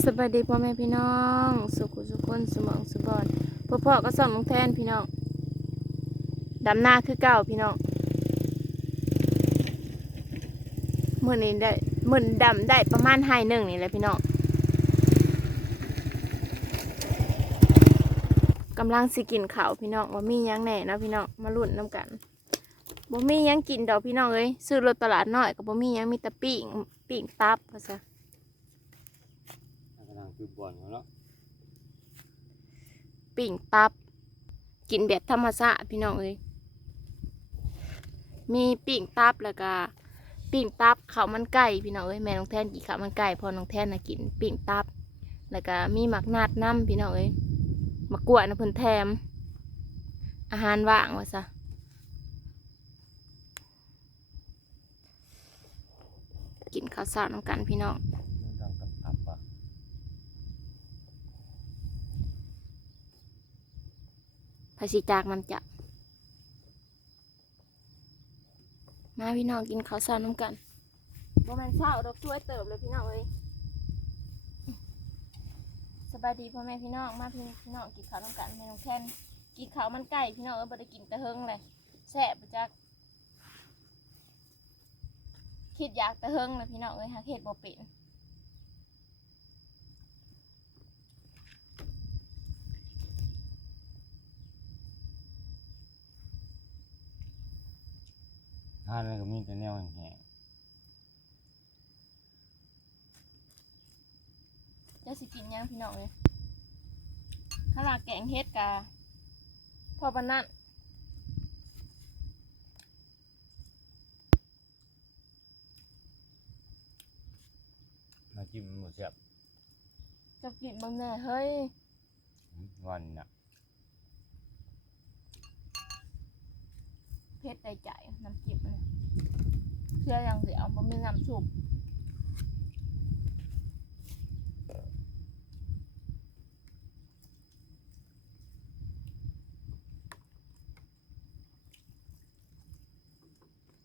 สวัสดีพ่อแม่พี่น้อง สุขุสุขคนสมองสุบอนพ่อพ่อก็สอน้องแทนพี่น้องดำหน้าคือเก่าพี่น้องเมื่อนี้ได้เหมือนดำได้ประมาณไฮหนึ่งนี่แหละพี่น้องกำลังสิกินข้าวพี่น้องว่ามียังแหน่นะพี่น้องมาลุ่นน้ำกันบ่มียังกินดอกพี่น้องเอ้ยซื้อรถตลาดน้อยก็บ่มียังมีแต่ปิ้งปิ้งตับว่าซะกำลัง คือบอลเขาเนาะปิ่งตับ กินแบบธรรมชาติพี่น้องเอ้ยมีปิ่งตับแล้วก็ปิ่งตับข้าวมันไก่พี่น้องเอ้ยแม่น้องแทนกินข้าวมันไก่พอน้องแทนน่ะกินปิ่งตับ แล้วก็มีหมักนาดน้ำพี่น้องเอ้ยมะกรวดนะเพิ่นแถม อาหารว่างว่าซะกินข้าวสารน้ำกันพี่น้องกับตับอะ ภาษีจากมันจะมาพี่น้องกินข้าวสารน้ำกันบ่แม่นเช้าดอกช่วยเติบเลยพี่น้องเอ้ยสบายดีพ่อแม่พี่น้องมาพี่พี่น้องกินข้าวน้ำกันแม่น้องแทนกินข้าวมันไก่พี่น้องเอ้ยบ่ได้กินแต่เฮิงเลยแซ่บปะจักคิดอยากแต่เฮิงเลยพี่น้องเอ้ยหาเฮ็ดบ่เป็น ทานมันก็มีแต่แนวแห้งเจ้าสิกินหยังพี่น้องเลยข้าวหลามแกงเฮ็ดกะพอปานนั้นๆมาจิ้มหมดแซ่บจะกินเบางแน่เฮ้ย วันน่ะ เผ็ดได้ใจน้ำจิ้มเนี่เชื่ออย่างเดียวบ่มีน้ำซุป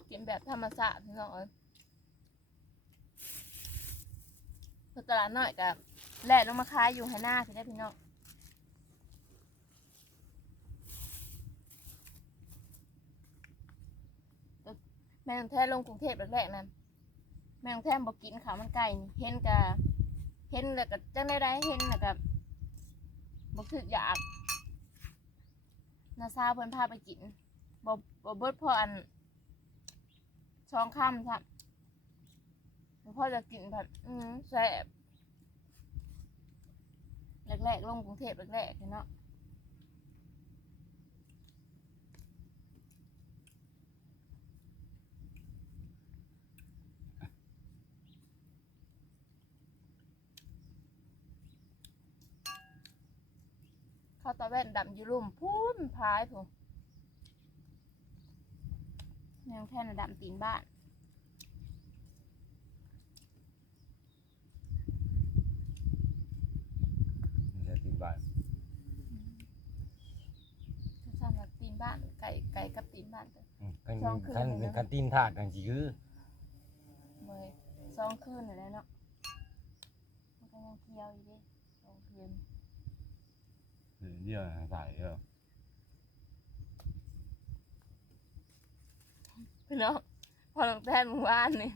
กินแบบธรรมชาติพี่น้องเอ้ยพอตลาดน้อยกับแล่ลงมาขายอยู่ให้หน้าพี่ได้พี่น้อง แม่น้องแท้ลงกรุงเทพแรกๆนั้นแม่น้องแท้บอกกินข้าวมันไก่นี่เห็นกะเห็นแล้วก็จังได้ได้เห็นแล้วก็บอกถึกอยากนาซาเพิ่นพาไปกินบอกบอกเบิดพออันช่องค่ำครับพ่อจะกินผัดอืมแซ่บแรกๆลงกรุงเทพแรกๆเนาะ เข้าตาแว่นดำอยู่ลุ่มพูนพายผมยังแค่นดำตีนบ้านมันจะติดบ้านทุกท่านว่าตีนบ้าน ไก่ไก่กับตีนบ้านกันอืมคันช่องคืนคันเลยนะ คันตีนถาดกันสิคือเมยสองคืนอยู่แล้วเนาะมันก็ยังเคี้ยวอยู่ดิสองคืน เดียวใส่เดียวพี่น้องพอลงแทนหมู่บ้านนี่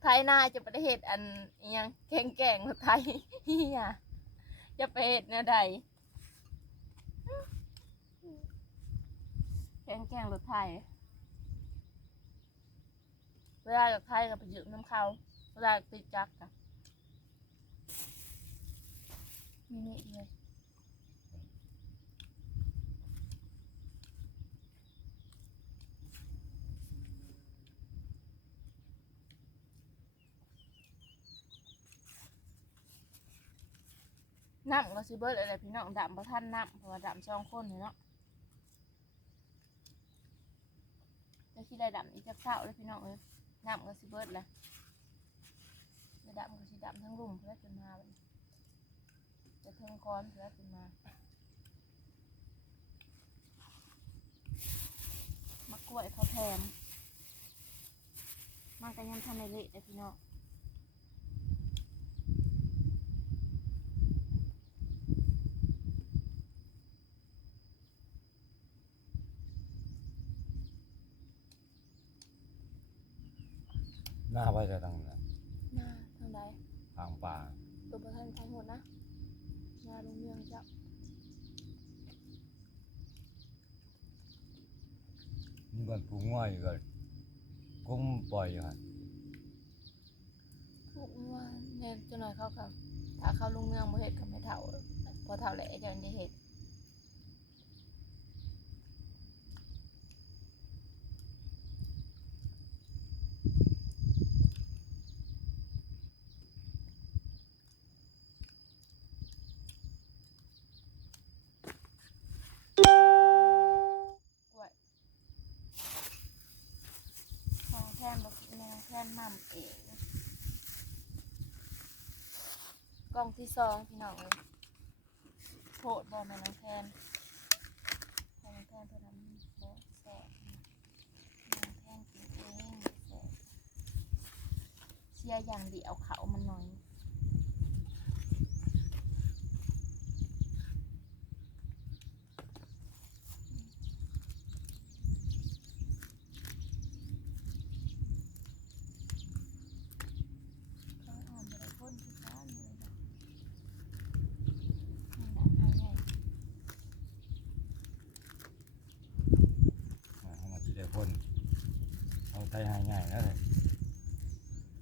ไทยนาจะประเทศอันยังแข่งแก่งกับไทยเฮียจะไปเฮ็ดแนวใดแข่งแก่งรถไทย เวลากับไทยกับไปยืมน้ำเขาเวลาติดจักกับ นี่นี่เลยน้ำก็ซิเบิร์ดอะไรพี่น้องดำประท่านน้ำเพราะว่าดำสองคนเนาะจะคิดได้ดำอีกจะเข้าเลยพี่น้องเอ้ยน้ำก็ซิเบิร์ดละจะดำก็สิดำทั้งรุ่มเพื่อจนมาบัดนี้ จะเทงค้อนเสือขึ้นมา มะกล้วยเขาแถมมากันยังทำนในเละเลยพี่น้องหน้าไปจะทางไหนหน้าทางใดทางป่า ตัวประธานทางหมดนะาโรงเรียนจ้ะนี่ก่อนปลูกง่อยก็กุ้มปล่อยอยู่ฮะพวกว่าแน่จะหน่อยเขากับถ้าเข้าลุงเมืองบ่เฮ็ดกับไม่เท่าพอเท่าแหละจะได้เฮ็ด กินแม่น้อนมั่มเองกล่องที่สองพี่น้องเลยโพดบอแม่น้องแทนแทนแทนเพื่อทำโบแสบน้องแทนกินเองแสบเชียร์อย่างเดียวเขามันหน่อย ก็อ่อนไปได้พ่นที่ฟ้าเลยนะมันดับหายใหญ่ อ่าเอามาที่ได้พ่นเอา ไทยหายง่ายแล้วเลย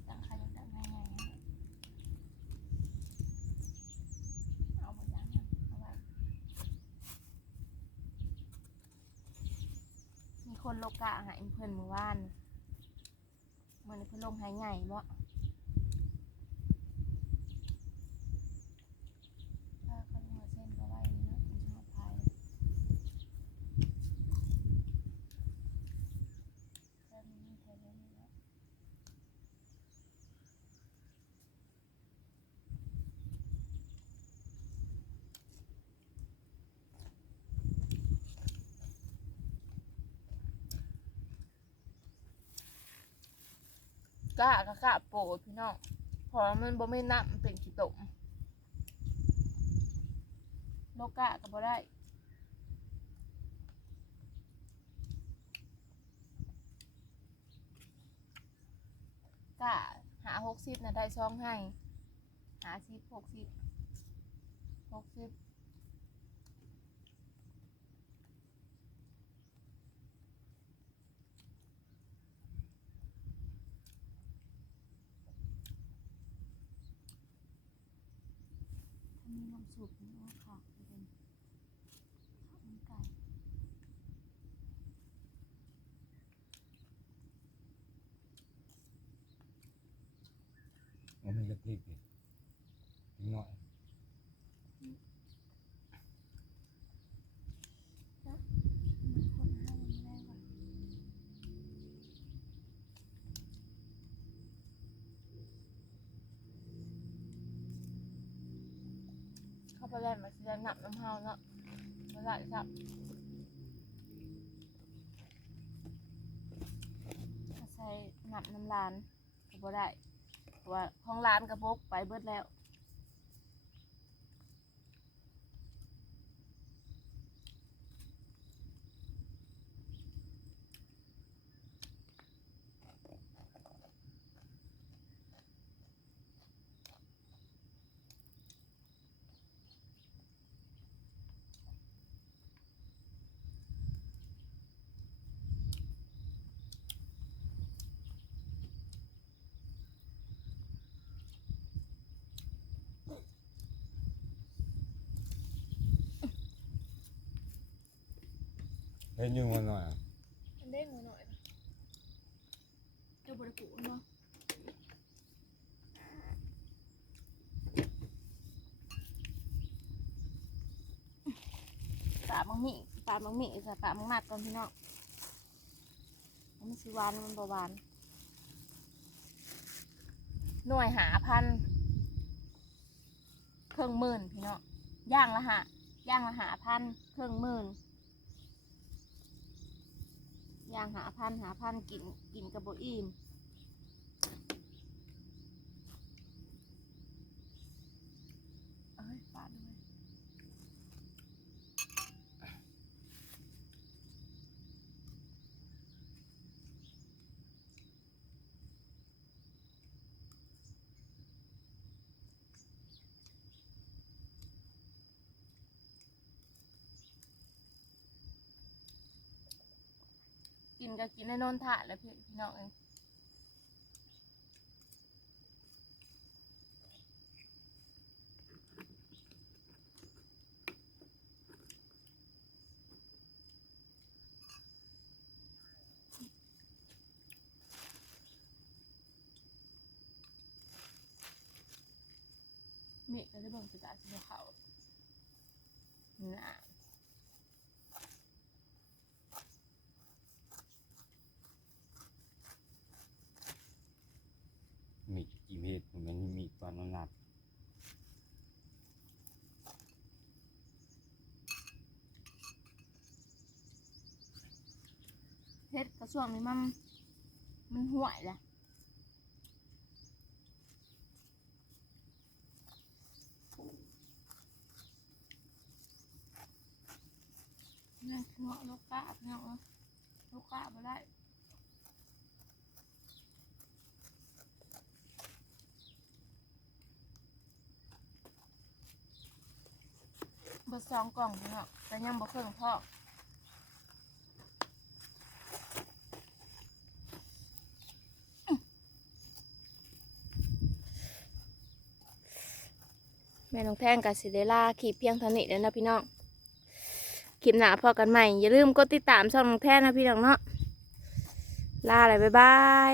ดังใครยังดังหายใหญ่นะเอามาย่างเอาไว้มีคนโลกะหายเพิ่นเมื่อวานมันเพิ่นลงหายใหญ่บ่ถ้าเขาลงมาเส้นก็ไว้เนาะคุณชอบพายแค่นี้แค่นี้เนาะ กะกะกะโปรดพี่น้องเพอมันบ่ไม่น้ำมันเป็นขี้ตมโลกะก็บ่ได้กะหาหกสิบนะได้ช่องให้หาสิบหกสิบหกสิบ ความสุขนี่ค่ะเป็นข้าวมันไก่มันมีกะทิอีกนิดหน่อย ได้หนับน้ำเฮาเนาะมาได้ครับใส่หนับน้ำร้านก็บ่ได้เพราะว่าห้องร้านกระบกไปเบิดแล้ว เห็นอยุ่งมันหน่อยอะมันเด้งหน่อยนะเจ้าบริกุเนาะปลามังมิปลามังมิจะปลามังนัดก่อนพี่น้องมันสิหวานมันบ่หวาน หน่วยหาพันเครื่องหมื่นพี่น้องย่างละหาย่างละหาพันเครื่องหมื่น ย่างหาพันหาพันกินกินกระโบอิ่มเอ้ยปาดด้วย กินก็กินในโนนถาดแล้วพี่พี่น้องเองมีก็จะเบิ่งสุดาสิเขาน่ะ มีกี่เม็ดมันมีตอนนั้นนัด ช่วงนี้มันมันห่วยแหละนี่เงาะลูกกาบเนาะลูกกาบมาได้บอร์สองกล่องเนาะแต่ยังบ่เครื่องพ่อ แม่น้องแท่งกับสิเดล่าขีเพียงเท่านี้แล้วนะพี่น้องคลิปหนาพอกันใหม่ อย่าลืมกดติดตามช่องน้องแท่งนะพี่น้องเนาะลาเลยบ๊ายบาย